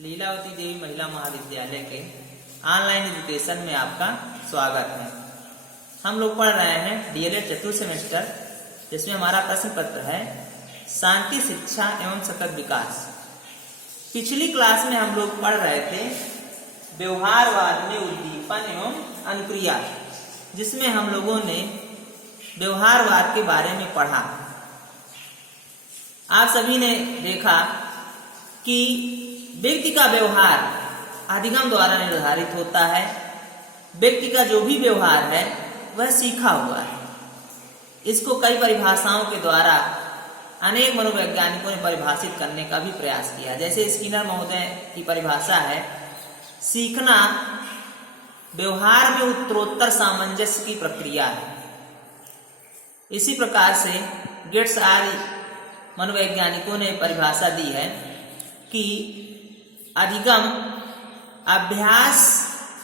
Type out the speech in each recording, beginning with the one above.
लीलावती देवी महिला महाविद्यालय के ऑनलाइन एजुकेशन में आपका स्वागत है। हम लोग पढ़ रहे हैं डीएलएड चतुर्थ सेमेस्टर, जिसमें हमारा प्रश्न पत्र है शांति शिक्षा एवं सतत विकास। पिछली क्लास में हम लोग पढ़ रहे थे व्यवहारवाद में उद्दीपन एवं अनुक्रिया, जिसमें हम लोगों ने व्यवहारवाद के बारे में पढ़ा। आप सभी ने देखा कि व्यक्ति का व्यवहार अधिगम द्वारा निर्धारित होता है। व्यक्ति का जो भी व्यवहार है वह सीखा हुआ है। इसको कई परिभाषाओं के द्वारा अनेक मनोवैज्ञानिकों ने परिभाषित करने का भी प्रयास किया। जैसे स्किनर महोदय की परिभाषा है, सीखना व्यवहार में उत्तरोत्तर सामंजस्य की प्रक्रिया है। इसी प्रकार से गेट्स आदि मनोवैज्ञानिकों ने परिभाषा दी है कि अधिगम अभ्यास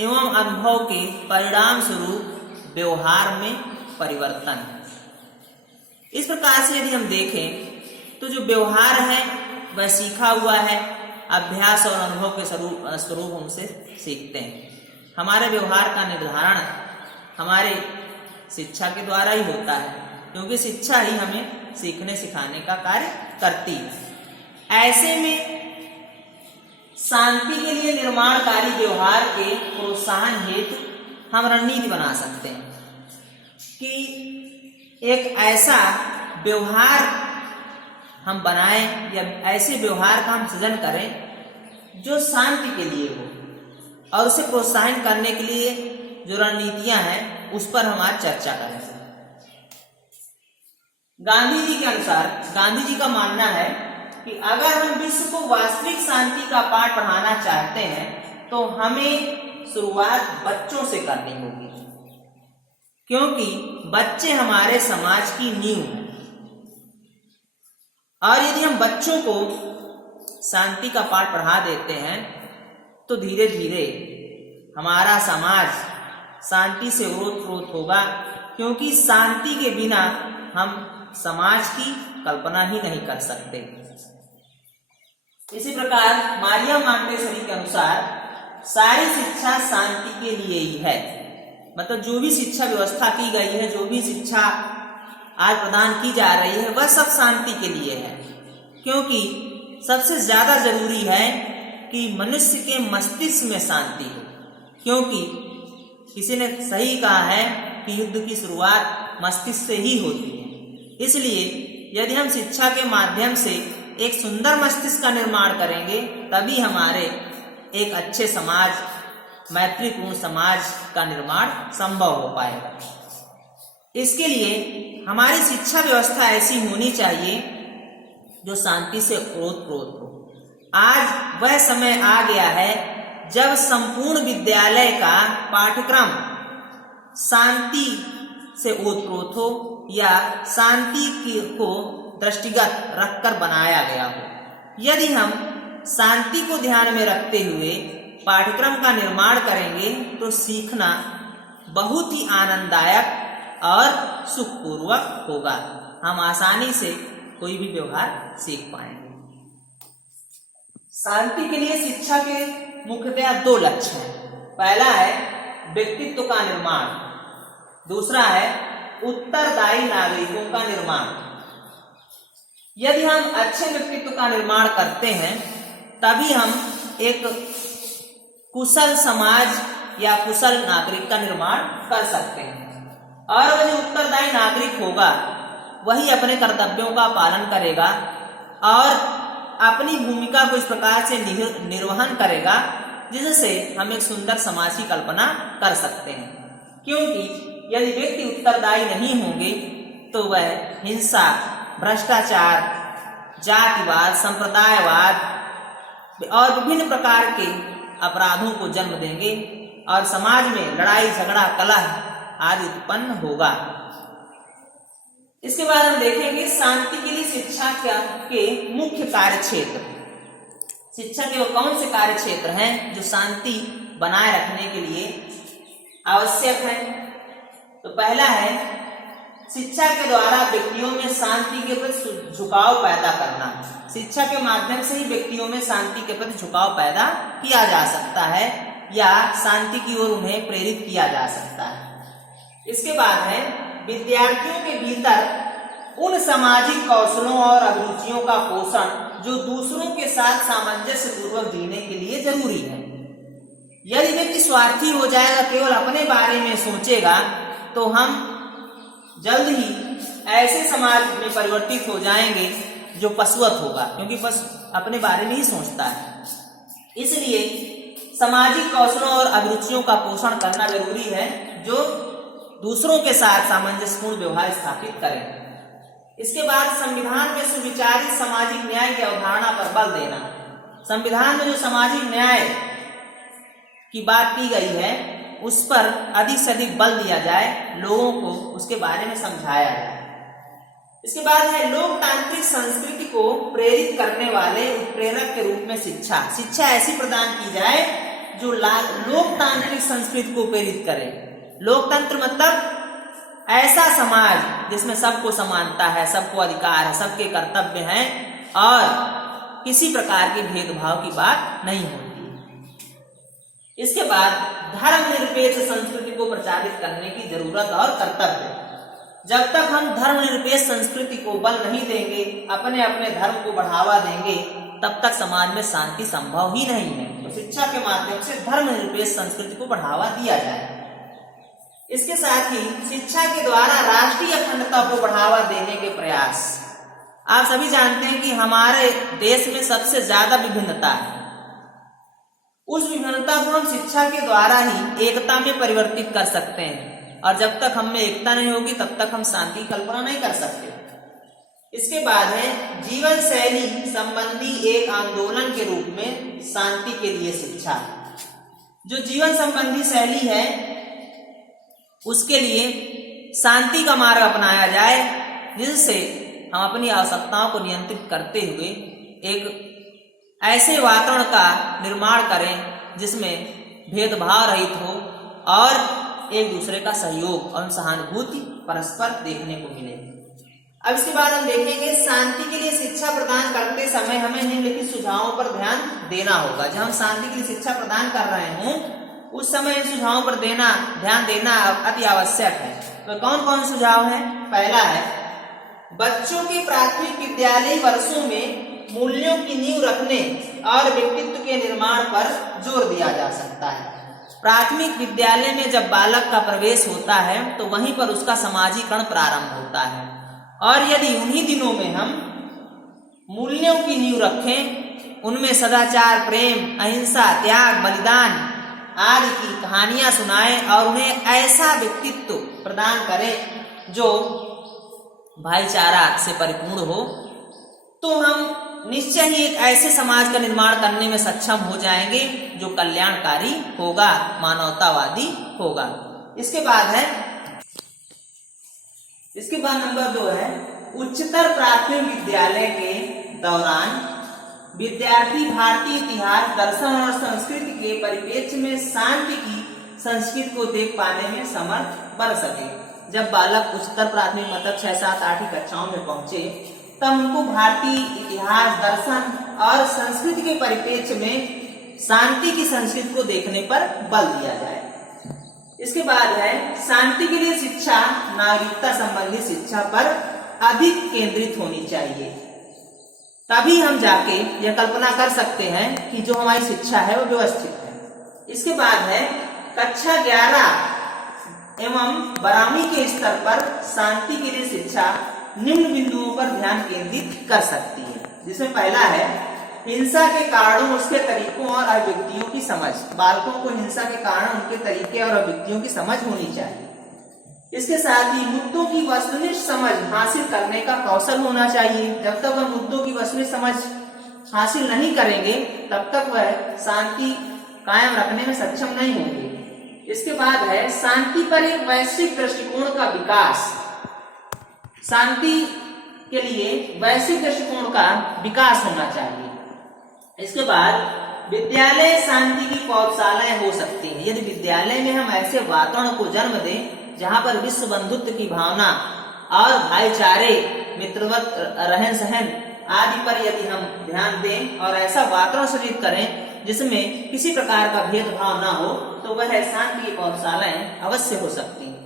एवं अनुभव के परिणाम स्वरूप व्यवहार में परिवर्तन। इस प्रकार से यदि हम देखें तो जो व्यवहार है वह सीखा हुआ है। अभ्यास और अनुभव के स्वरूप हमसे सीखते हैं। हमारे व्यवहार का निर्धारण हमारे शिक्षा के द्वारा ही होता है, क्योंकि शिक्षा ही हमें सीखने सिखाने का कार्य करती है। ऐसे में शांति के लिए निर्माणकारी व्यवहार के प्रोत्साहन हेतु हम रणनीति बना सकते हैं कि एक ऐसा व्यवहार हम बनाएं या ऐसे व्यवहार का हम सृजन करें जो शांति के लिए हो, और उसे प्रोत्साहन करने के लिए जो रणनीतियां हैं उस पर हम आज चर्चा करें। गांधी जी के अनुसार, गांधी जी का मानना है कि अगर हम विश्व को वास्तविक शांति का पाठ पढ़ाना चाहते हैं तो हमें शुरुआत बच्चों से करनी होगी, क्योंकि बच्चे हमारे समाज की नींव हैं। और यदि हम बच्चों को शांति का पाठ पढ़ा देते हैं तो धीरे धीरे हमारा समाज शांति से ओतप्रोत होगा, क्योंकि शांति के बिना हम समाज की कल्पना ही नहीं कर सकते। इसी प्रकार मारिया मॉन्टेसरी के अनुसार सारी शिक्षा शांति के लिए ही है। मतलब जो भी शिक्षा व्यवस्था की गई है, जो भी शिक्षा आज प्रदान की जा रही है, वह सब शांति के लिए है। क्योंकि सबसे ज्यादा जरूरी है कि मनुष्य के मस्तिष्क में शांति हो, क्योंकि किसी ने सही कहा है कि युद्ध की शुरुआत मस्तिष्क से ही होती है। इसलिए यदि हम शिक्षा के माध्यम से एक सुंदर मस्तिष्क का निर्माण करेंगे, तभी हमारे एक अच्छे समाज, मैत्रीपूर्ण समाज का निर्माण संभव हो पाएगा। इसके लिए हमारी शिक्षा व्यवस्था ऐसी होनी चाहिए जो शांति से ओतप्रोत हो। आज वह समय आ गया है जब संपूर्ण विद्यालय का पाठ्यक्रम शांति से ओतप्रोत हो या शांति को दृष्टिगत रखकर बनाया गया हो। यदि हम शांति को ध्यान में रखते हुए पाठ्यक्रम का निर्माण करेंगे तो सीखना बहुत ही आनंददायक और सुखपूर्वक होगा। हम आसानी से कोई भी व्यवहार सीख पाएंगे। शांति के लिए शिक्षा के मुख्यतः दो लक्ष्य हैं। पहला है व्यक्तित्व का निर्माण, दूसरा है उत्तरदायी नागरिकों का निर्माण। यदि हम अच्छे व्यक्तित्व का निर्माण करते हैं तभी हम एक कुशल समाज या कुशल नागरिक का निर्माण कर सकते हैं। और वह जो उत्तरदायी नागरिक होगा वही अपने कर्तव्यों का पालन करेगा और अपनी भूमिका को इस प्रकार से निर्वहन करेगा जिससे हम एक सुंदर समाज की कल्पना कर सकते हैं। क्योंकि यदि व्यक्ति उत्तरदायी नहीं होंगे तो वह हिंसा, भ्रष्टाचार, जातिवाद, संप्रदायवाद और विभिन्न प्रकार के अपराधों को जन्म देंगे और समाज में लड़ाई झगड़ा, कलह आदि उत्पन्न होगा। इसके बाद हम देखेंगे शांति के लिए शिक्षा के मुख्य कार्य क्षेत्र। शिक्षा के वो कौन से कार्य क्षेत्र हैं जो शांति बनाए रखने के लिए आवश्यक है। तो पहला है शिक्षा के द्वारा व्यक्तियों में शांति के प्रति झुकाव पैदा करना। शिक्षा के माध्यम से ही व्यक्तियों में शांति के प्रति झुकाव पैदा किया जा सकता है या शांति की ओर उन्हें प्रेरित किया जा सकता है। इसके बाद है विद्यार्थियों के भीतर उन सामाजिक कौशलों और अभिरुचियों का पोषण जो दूसरों के साथ सामंजस्य पूर्वक जीने के लिए जरूरी है। यदि व्यक्ति स्वार्थी हो जाएगा, केवल अपने बारे में सोचेगा, तो हम जल्द ही ऐसे समाज में परिवर्तित हो जाएंगे जो पशुवत होगा, क्योंकि पशु अपने बारे में ही सोचता है। इसलिए सामाजिक कौशलों और अभिरुचियों का पोषण करना जरूरी है जो दूसरों के साथ सामंजस्यपूर्ण व्यवहार स्थापित करें। इसके बाद संविधान में सुविचारित सामाजिक न्याय की अवधारणा पर बल देना। संविधान में जो सामाजिक न्याय की बात की गई है उस पर अधिक से अधिक बल दिया जाए, लोगों को उसके बारे में समझाया जाए। इसके बाद है लोकतांत्रिक संस्कृति को प्रेरित करने वाले उत्प्रेरक के रूप में शिक्षा। शिक्षा ऐसी प्रदान की जाए जो लोकतांत्रिक संस्कृति को प्रेरित करे। लोकतंत्र मतलब ऐसा समाज जिसमें सबको समानता है, सबको अधिकार है, सबके कर्तव्य हैं और किसी प्रकार के भेदभाव की बात नहीं होती। इसके बाद धर्मनिरपेक्ष संस्कृति को प्रचारित करने की जरूरत और कर्तव्य। जब तक हम धर्मनिरपेक्ष संस्कृति को बल नहीं देंगे, अपने अपने धर्म को बढ़ावा देंगे, तब तक समाज में शांति संभव ही नहीं है। तो शिक्षा के माध्यम से धर्मनिरपेक्ष संस्कृति को बढ़ावा दिया जाए। इसके साथ ही शिक्षा के द्वारा राष्ट्रीय अखंडता को बढ़ावा देने के प्रयास। आप सभी जानते हैं कि हमारे देश में सबसे ज्यादा विभिन्नता है। उस विभिन्नता को हम शिक्षा के द्वारा ही एकता में परिवर्तित कर सकते हैं, और जब तक हम में एकता नहीं होगी तब तक हम शांति की कल्पना नहीं कर सकते। इसके बाद है जीवन शैली संबंधी एक आंदोलन के रूप में शांति के लिए शिक्षा। जो जीवन संबंधी शैली है उसके लिए शांति का मार्ग अपनाया जाए, जिससे हम अपनी आवश्यकताओं को नियंत्रित करते हुए एक ऐसे वातावरण का निर्माण करें जिसमें भेदभाव रहित हो और एक दूसरे का सहयोग और सहानुभूति परस्पर देखने को मिले। अब इसके बाद हम देखेंगे शांति के लिए शिक्षा प्रदान करते समय हमें निम्नलिखित सुझावों पर ध्यान देना होगा। जब हम शांति के लिए शिक्षा प्रदान कर रहे हों उस समय इन सुझावों पर ध्यान देना अति आवश्यक है। तो कौन कौन सुझाव है? पहला है बच्चों के प्राथमिक विद्यालयी वर्षों में मूल्यों की नींव रखने और व्यक्तित्व के निर्माण पर जोर दिया जा सकता है। प्राथमिक विद्यालय में जब बालक का प्रवेश होता है तो वहीं पर उसका समाजीकरण प्रारंभ होता है, और यदि उन्हीं दिनों में हम मूल्यों की नींव रखें, उनमें सदाचार, प्रेम, अहिंसा, त्याग, बलिदान आदि की कहानियां सुनाएं और उन्हें ऐसा व्यक्तित्व प्रदान करें जो भाईचारा से परिपूर्ण हो, तो हम निश्चय ही एक ऐसे समाज का निर्माण करने में सक्षम हो जाएंगे जो कल्याणकारी होगा, मानवतावादी होगा। इसके बाद नंबर 2 है उच्चतर प्राथमिक विद्यालय के दौरान विद्यार्थी भारतीय इतिहास, दर्शन और संस्कृति के परिप्रेक्ष्य में शांति की संस्कृति को देख पाने में समर्थ बन सके। जब बालक उच्चतर प्राथमिक मतलब 6, 7, 8 कक्षाओं में पहुंचे तब उनको भारतीय इतिहास, दर्शन और संस्कृति के परिप्रेक्ष्य में शांति की संस्कृति को देखने पर बल दिया जाए। इसके बाद है शांति के लिए शिक्षा नागरिकता संबंधी शिक्षा पर अधिक केंद्रित होनी चाहिए। तभी हम जाके यह कल्पना कर सकते हैं कि जो हमारी शिक्षा है वो व्यवस्थित है। इसके बाद है कक्षा 11 एवं 12वीं के स्तर पर शांति के लिए शिक्षा निम्न बिंदुओं पर ध्यान केंद्रित कर सकती है, जिसमें पहला है हिंसा के कारणों, उसके तरीकों और अभिव्यक्तियों की समझ। बालकों को हिंसा के कारण, उनके तरीके और अभिव्यक्तियों की समझ होनी चाहिए। इसके साथ ही मुद्दों की वस्तुनिष्ठ समझ हासिल करने का कौशल होना चाहिए। जब तक वह मुद्दों की वस्तुनिष्ठ समझ हासिल नहीं करेंगे तब तक वह शांति कायम रखने में सक्षम नहीं होंगे। इसके बाद है शांति पर एक वैश्विक दृष्टिकोण का विकास। शांति के लिए वैश्विक दृष्टिकोण का विकास होना चाहिए। इसके बाद विद्यालय शांति की पौधशालाएं हो सकती हैं। यदि विद्यालय में हम ऐसे वातावरण को जन्म दें जहां पर विश्व बंधुत्व की भावना और भाईचारे, मित्रवत रहन सहन आदि पर यदि हम ध्यान दें और ऐसा वातावरण सृजित करें जिसमें किसी प्रकार का भेदभाव ना हो, तो वह शांति की पौधशालाएं अवश्य हो सकती हैं।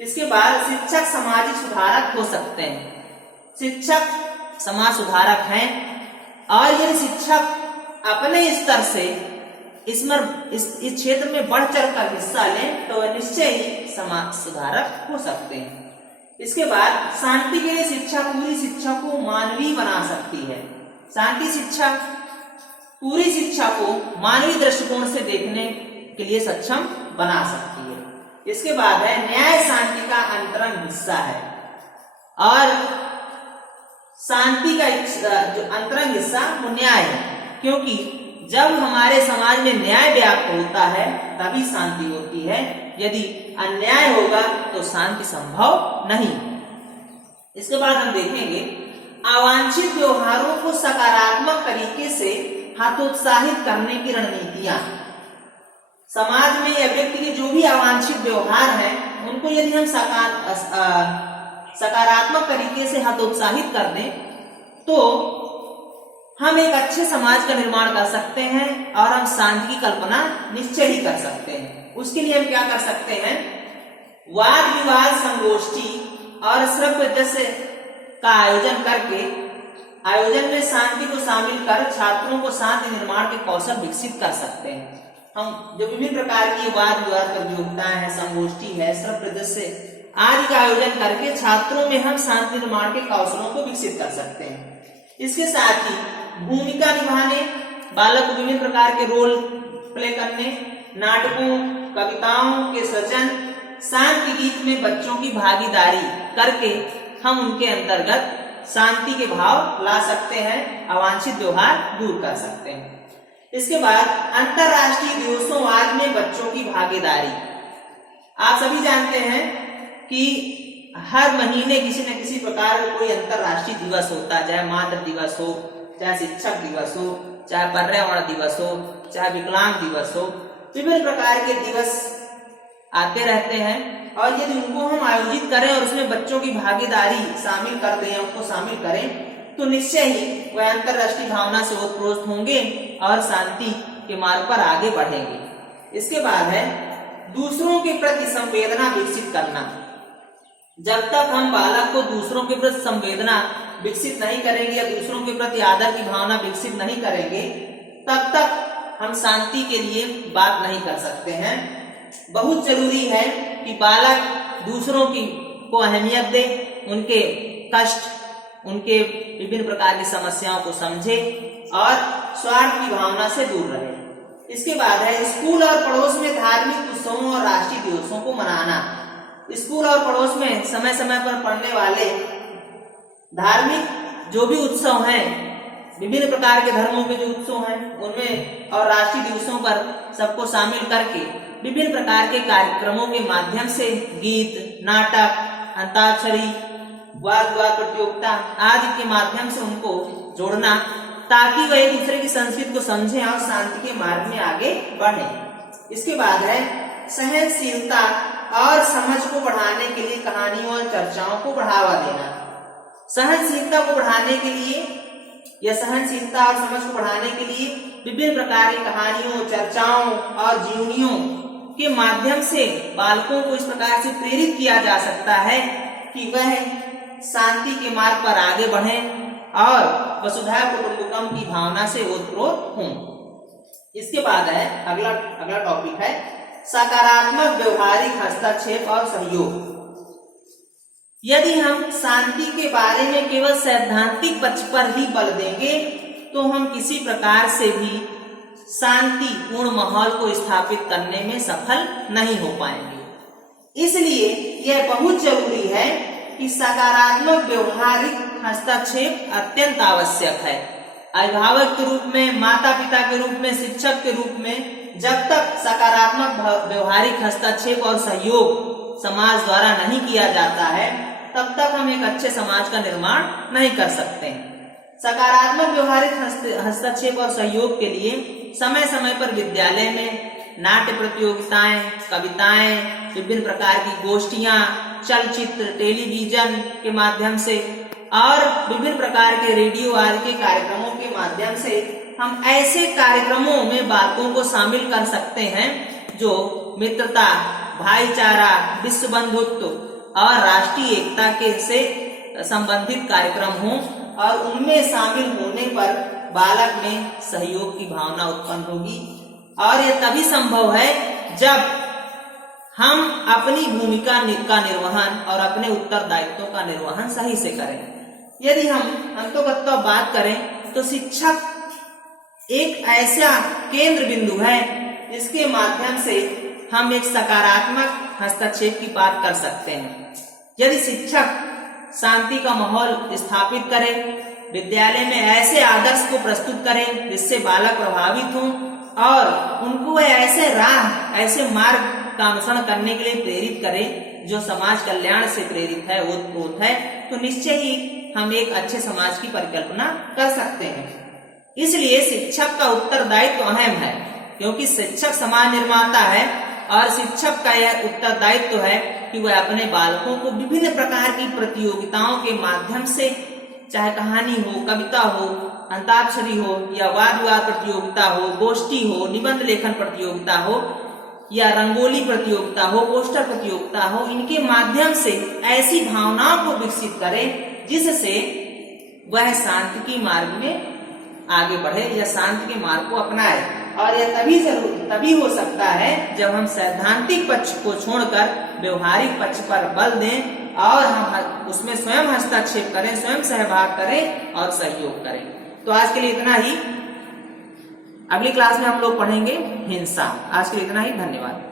इसके बाद शिक्षक सामाजिक सुधारक हो सकते हैं। शिक्षक समाज सुधारक हैं और यदि शिक्षक अपने स्तर से इस क्षेत्र में बढ़ चढ़ कर हिस्सा लें तो वह निश्चय ही समाज सुधारक हो सकते हैं। इसके बाद शांति के लिए शिक्षा पूरी शिक्षा को मानवीय बना सकती है। शांति शिक्षा पूरी शिक्षा को मानवीय दृष्टिकोण से देखने के लिए सक्षम बना सकती है। इसके बाद है न्याय शांति का अंतरंग हिस्सा है और शांति का जो अंतरंग हिस्सा वो न्याय है, क्योंकि जब हमारे समाज में न्याय व्याप्त होता है तभी शांति होती है। यदि अन्याय होगा तो शांति संभव नहीं। इसके बाद हम देखेंगे अवांछित व्यवहारों को सकारात्मक तरीके से हतोत्साहित करने की रणनीतियां। समाज में या व्यक्ति के जो भी अवांछित व्यवहार हैं उनको यदि हम सकारात्मक तरीके से हतोत्साहित कर दें तो हम एक अच्छे समाज का निर्माण कर सकते हैं और हम शांति की कल्पना निश्चय ही कर सकते हैं। उसके लिए हम क्या कर सकते हैं, वाद विवाद संगोष्ठी और श्रव्य दृश्य का आयोजन करके आयोजन में शांति को शामिल कर छात्रों को शांति निर्माण के कौशल विकसित कर सकते हैं। हम जो विभिन्न प्रकार की वाद विवाद प्रतियोगिताएं हैं, संगोष्ठी है, श्रव्य दृश्य आदि का आयोजन करके छात्रों में हम शांति निर्माण के कौशलों को विकसित कर सकते हैं। इसके साथ ही भूमिका निभाने, बालक को विभिन्न प्रकार के रोल प्ले करने, नाटकों कविताओं के सृजन, शांति गीत में बच्चों की भागीदारी करके हम उनके अंतर्गत शांति के भाव ला सकते हैं, अवांछित व्यवहार दूर कर सकते हैं। इसके बाद अंतरराष्ट्रीय दिवसों आदि में बच्चों की भागीदारी। आप सभी जानते हैं कि हर महीने किसी न किसी प्रकार का कोई अंतरराष्ट्रीय दिवस होता है, चाहे मातृ दिवस हो, चाहे शिक्षक दिवस हो, चाहे पर्यावरण दिवस हो, चाहे विकलांग दिवस हो, विभिन्न प्रकार के दिवस आते रहते हैं और यदि उनको हम आयोजित करें और उसमें बच्चों की भागीदारी शामिल कर दें, उनको शामिल करें तो निश्चय ही वह अंतरराष्ट्रीय भावना से ओतप्रोत होंगे और शांति के मार्ग पर आगे बढ़ेंगे। इसके बाद है दूसरों के प्रति संवेदना विकसित करना। जब तक हम बालक को दूसरों के प्रति संवेदना विकसित नहीं करेंगे या दूसरों के प्रति आदर की भावना विकसित नहीं करेंगे तब तक हम शांति के लिए बात नहीं कर सकते हैं। बहुत जरूरी है कि बालक दूसरों की को अहमियत दे, उनके कष्ट, उनके विभिन्न प्रकार की समस्याओं को समझे और स्वार्थ की भावना से दूर रहे। इसके बाद है स्कूल और पड़ोस में धार्मिक उत्सवों और राष्ट्रीय दिवसों को मनाना। स्कूल और पड़ोस में समय समय पर पड़ने वाले धार्मिक जो भी उत्सव हैं, विभिन्न प्रकार के धर्मों के जो उत्सव हैं उनमें और राष्ट्रीय दिवसों पर सबको शामिल करके विभिन्न प्रकार के कार्यक्रमों के माध्यम से गीत, नाटक, अंताक्षरी, वाद विवाद प्रतियोगिता आदि के माध्यम से उनको जोड़ना ताकि वह एक दूसरे की संस्कृति को समझें और शांति के मार्ग में आगे बढ़े। इसके बाद है सहनशीलता और समझ को बढ़ाने के लिए कहानियों और चर्चाओं को बढ़ावा देना। सहनशीलता को बढ़ाने के लिए या सहनशीलता और समझ को बढ़ाने के लिए विभिन्न प्रकार की कहानियों, चर्चाओं और जीवनियों के माध्यम से बालकों को इस प्रकार से प्रेरित किया जा सकता है कि वह शांति के मार्ग पर आगे बढ़ें और वसुधैव कुटुंबकम की भावना से ओतप्रोत हों। इसके बाद है अगला टॉपिक है सकारात्मक व्यवहारिक हस्तक्षेप और सहयोग। यदि हम शांति के बारे में केवल सैद्धांतिक पक्ष पर ही बल देंगे तो हम किसी प्रकार से भी शांतिपूर्ण माहौल को स्थापित करने में सफल नहीं हो पाएंगे। इसलिए यह बहुत जरूरी है कि सकारात्मक व्यवहारिक हस्तक्षेप अत्यंत आवश्यक है। अभिभावक के रूप में, माता पिता के रूप में, शिक्षक के रूप में जब तक सकारात्मक व्यवहारिक हस्तक्षेप और सहयोग समाज द्वारा नहीं किया जाता है तब तक हम एक अच्छे समाज का निर्माण नहीं कर सकते। सकारात्मक व्यवहारिक हस्तक्षेप और सहयोग के लिए समय समय पर विद्यालय में नाट्य प्रतियोगिताएं, कविताएं, विभिन्न प्रकार की गोष्ठियां चलचित्र, टेलीविजन के माध्यम से और विभिन्न प्रकार के रेडियो आदि के कार्यक्रमों के माध्यम से हम ऐसे कार्यक्रमों में बालकों को शामिल कर सकते हैं जो मित्रता, भाईचारा, विश्व बंधुत्व और राष्ट्रीय एकता के से संबंधित कार्यक्रम हों और उनमें शामिल होने पर बालक में सहयोग की भावना उत्पन्न होगी। और यह तभी संभव है जब हम अपनी भूमिका का निर्वहन और अपने उत्तरदायित्वों का निर्वहन सही से करें। यदि हम अंततोगत्वा बात करें तो शिक्षक एक ऐसा केंद्र बिंदु है जिसके माध्यम से हम एक सकारात्मक हस्तक्षेप की बात कर सकते हैं। यदि शिक्षक शांति का माहौल स्थापित करें, विद्यालय में ऐसे आदर्श को प्रस्तुत करें जिससे बालक प्रभावित हों और उनको ऐसे राह, ऐसे मार्ग का अनुसरण करने के लिए प्रेरित करें जो समाज कल्याण से प्रेरित है, ओतप्रोत है, तो निश्चय ही हम एक अच्छे समाज की परिकल्पना कर सकते हैं। इसलिए शिक्षक का उत्तरदायित्व अहम है, क्योंकि शिक्षक समाज निर्माता है और शिक्षक का यह उत्तरदायित्व है कि वह अपने बालकों को विभिन्न प्रकार की प्रतियोगिताओं के माध्यम से, चाहे कहानी हो, कविता हो, अंताक्षरी हो या वाद विवाद प्रतियोगिता हो, गोष्ठी हो, निबंध लेखन प्रतियोगिता हो या रंगोली प्रतियोगिता हो, पोस्टर प्रतियोगिता हो, इनके माध्यम से ऐसी भावनाओं को विकसित करें जिससे वह शांति की मार्ग में आगे बढ़े या शांति के मार्ग को अपनाए। और यह तभी हो सकता है जब हम सैद्धांतिक पक्ष को छोड़कर व्यवहारिक पक्ष पर बल दें और हम उसमें स्वयं हस्तक्षेप करें, स्वयं सहभाग करें और सहयोग करें। तो आज के लिए इतना ही। अगली क्लास में हम लोग पढ़ेंगे हिंसा। आज के लिए इतना ही। धन्यवाद।